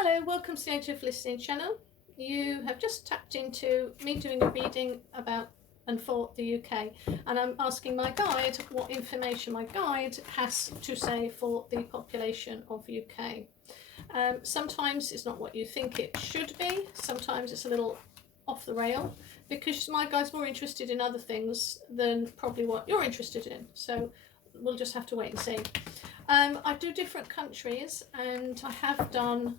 Hello, welcome to the Age of Listening channel. You have just tapped into me doing a reading about and for the UK, and I'm asking my guide what information my guide has to say for the population of UK. Sometimes it's not what you think it should be, sometimes it's a little off the rail, because my guide's more interested in other things than probably what you're interested in, so we'll just have to wait and see. I do different countries, and I have done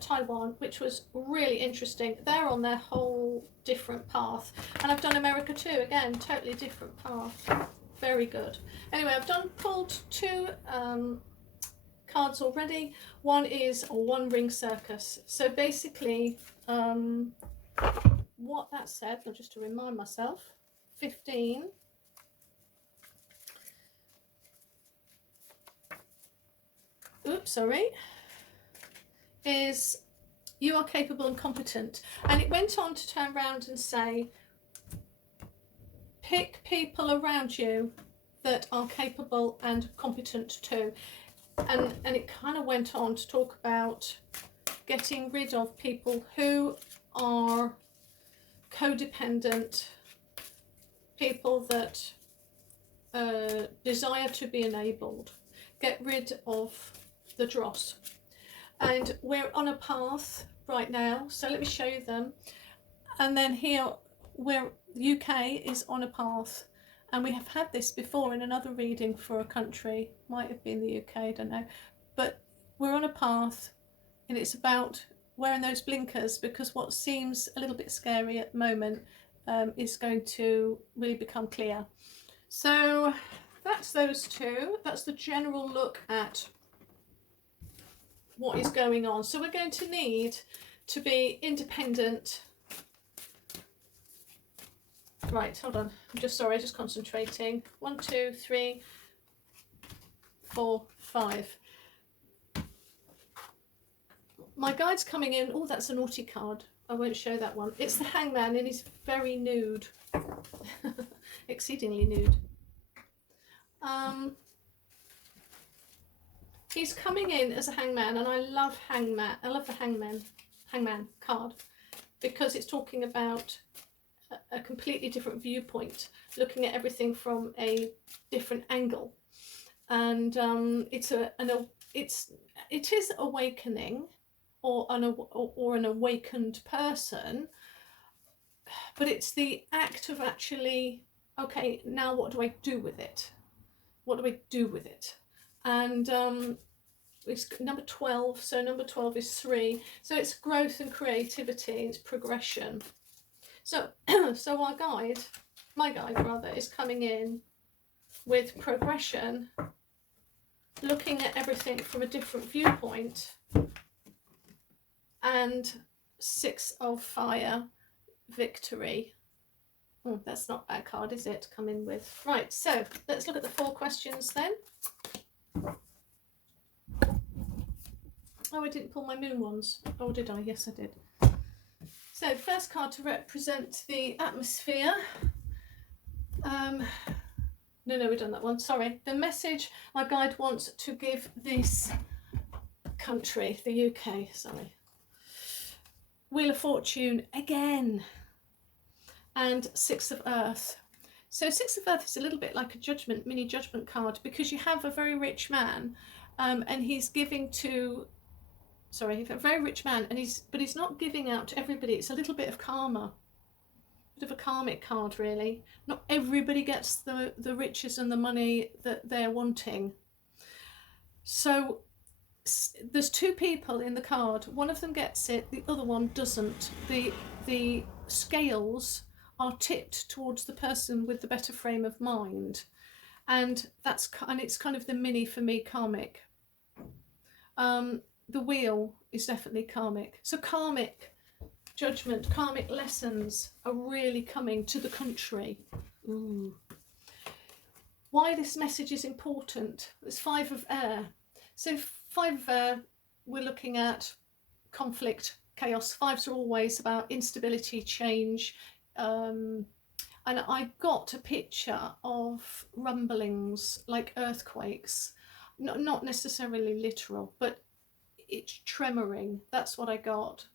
Taiwan, which was really interesting. They're on their whole different path, and I've done America too, again totally different path, very good. Anyway, I've pulled two cards already. One is a one ring circus, so basically what that said, just to remind myself, 15 is you are capable and competent. And it went on to turn around and say, pick people around you that are capable and competent too. And it kind of went on to talk about getting rid of people who are codependent, people that desire to be enabled. Get rid of the dross. And we're on a path right now, so let me show you them. And then here, where UK is on a path, and we have had this before in another reading for a country, might have been the UK, I don't know, but we're on a path, and it's about wearing those blinkers, because what seems a little bit scary at the moment is going to really become clear. So that's those two. That's the general look at what is going on. So we're going to need to be independent. Right, hold on. I'm just sorry, just concentrating. 1, 2, 3, 4, 5. My guide's coming in. Oh, that's a naughty card. I won't show that one. It's the Hangman, and he's very nude. Exceedingly nude. He's coming in as a hangman, and I love hangman. I love the hangman card, because it's talking about a completely different viewpoint, looking at everything from a different angle, and it is awakening, or an awakened person, but it's the act of actually, okay, now what do I do with it? What do I do with it? And it's number 12, so number 12 is 3, so it's growth and creativity, it's progression. So so my guide rather, is coming in with progression, looking at everything from a different viewpoint, and 6 of fire, victory. Oh, that's not a bad card, is it, to come in with? Right, so let's look at the 4 questions then. Oh, I didn't pull my moon ones. Oh, did I? Yes, I did. So, first card to represent the atmosphere. No, we've done that one. Sorry. The message my guide wants to give this country, the UK, sorry. Wheel of Fortune again. And 6 of Earth. So 6 of Earth is a little bit like a mini judgment card, because you have a very rich man, and he's giving to, a very rich man, and he's not giving out to everybody. It's a little bit of karma, bit of a karmic card, really. Not everybody gets the riches and the money that they're wanting. So there's 2 people in the card. One of them gets it, the other one doesn't. The scales are tipped towards the person with the better frame of mind, and it's kind of the mini, for me, karmic. The wheel is definitely karmic. So karmic judgment, karmic lessons are really coming to the country. Ooh. Why this message is important? It's 5 of air. So 5 of air, we're looking at conflict, chaos. 5s are always about instability, change. And I got a picture of rumblings, like earthquakes, not necessarily literal, but it's tremoring. That's what I got.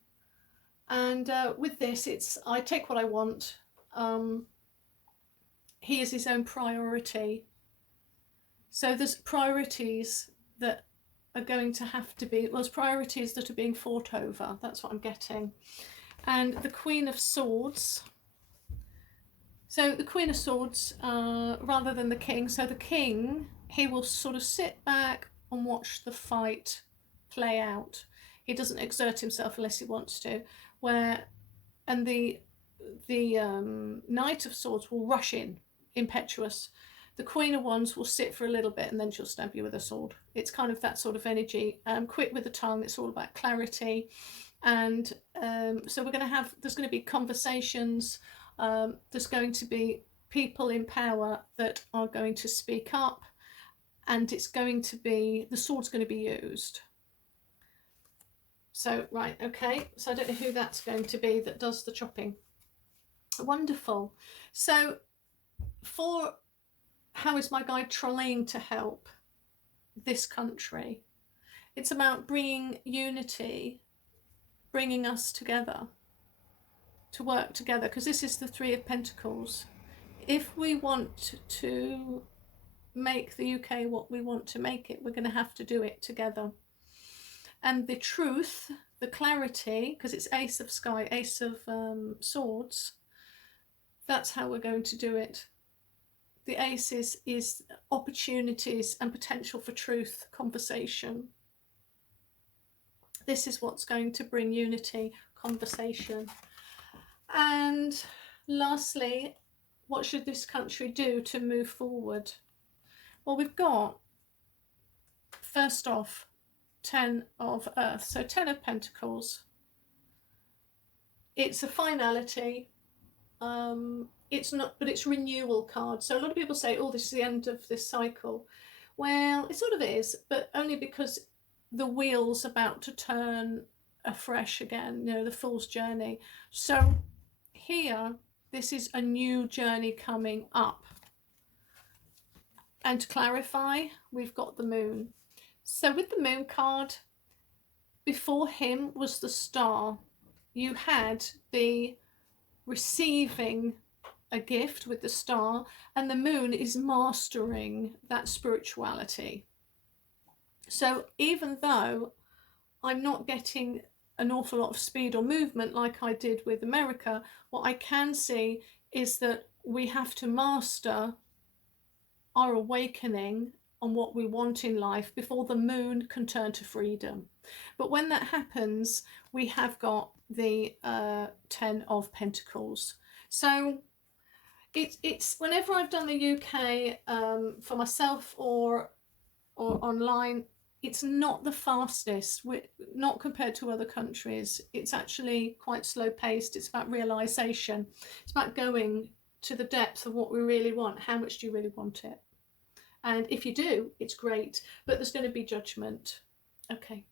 And with this, it's I take what I want. He is his own priority. So there's priorities that are going to have to be, well, there's priorities that are being fought over. That's what I'm getting. And the Queen of Swords. So the Queen of Swords, rather than the King. So the King, he will sort of sit back and watch the fight play out. He doesn't exert himself unless he wants to. And the Knight of Swords will rush in, impetuous. The Queen of Wands will sit for a little bit and then she'll stab you with a sword. It's kind of that sort of energy. Quick with the tongue. It's all about clarity. And so we're going to have, there's going to be conversations. There's going to be people in power that are going to speak up, and it's going to be, the sword's going to be used. So, right, okay. So I don't know who that's going to be that does the chopping. Wonderful. So for how is my guide trying to help this country? It's about bringing unity, bringing us together, to work together, because this is the Three of Pentacles. If we want to make the UK what we want to make it, we're going to have to do it together. And the truth, the clarity, because it's Ace of Sky, Ace of Swords, that's how we're going to do it. The Ace is opportunities and potential for truth, conversation. This is what's going to bring unity, conversation. And lastly, what should this country do to move forward? Well, we've got, first off, 10 of Earth. So 10 of Pentacles. It's a finality. It's not, but it's renewal card. So a lot of people say, oh, this is the end of this cycle. Well, it sort of is, but only because the wheel's about to turn afresh again, you know, the Fool's Journey. So here, this is a new journey coming up. And to clarify, we've got the Moon. So with the Moon card, before him was the Star. You had the receiving a gift with the Star, and the Moon is mastering that spirituality. So even though I'm not getting an awful lot of speed or movement like I did with America, what I can see is that we have to master our awakening on what we want in life before the Moon can turn to freedom. But when that happens, we have got the 10 of Pentacles. So it's whenever I've done the UK for myself or online, it's not the fastest, not compared to other countries. It's actually quite slow paced. It's about realization. It's about going to the depth of what we really want. How much do you really want it? And if you do, it's great, but there's going to be judgment. Okay.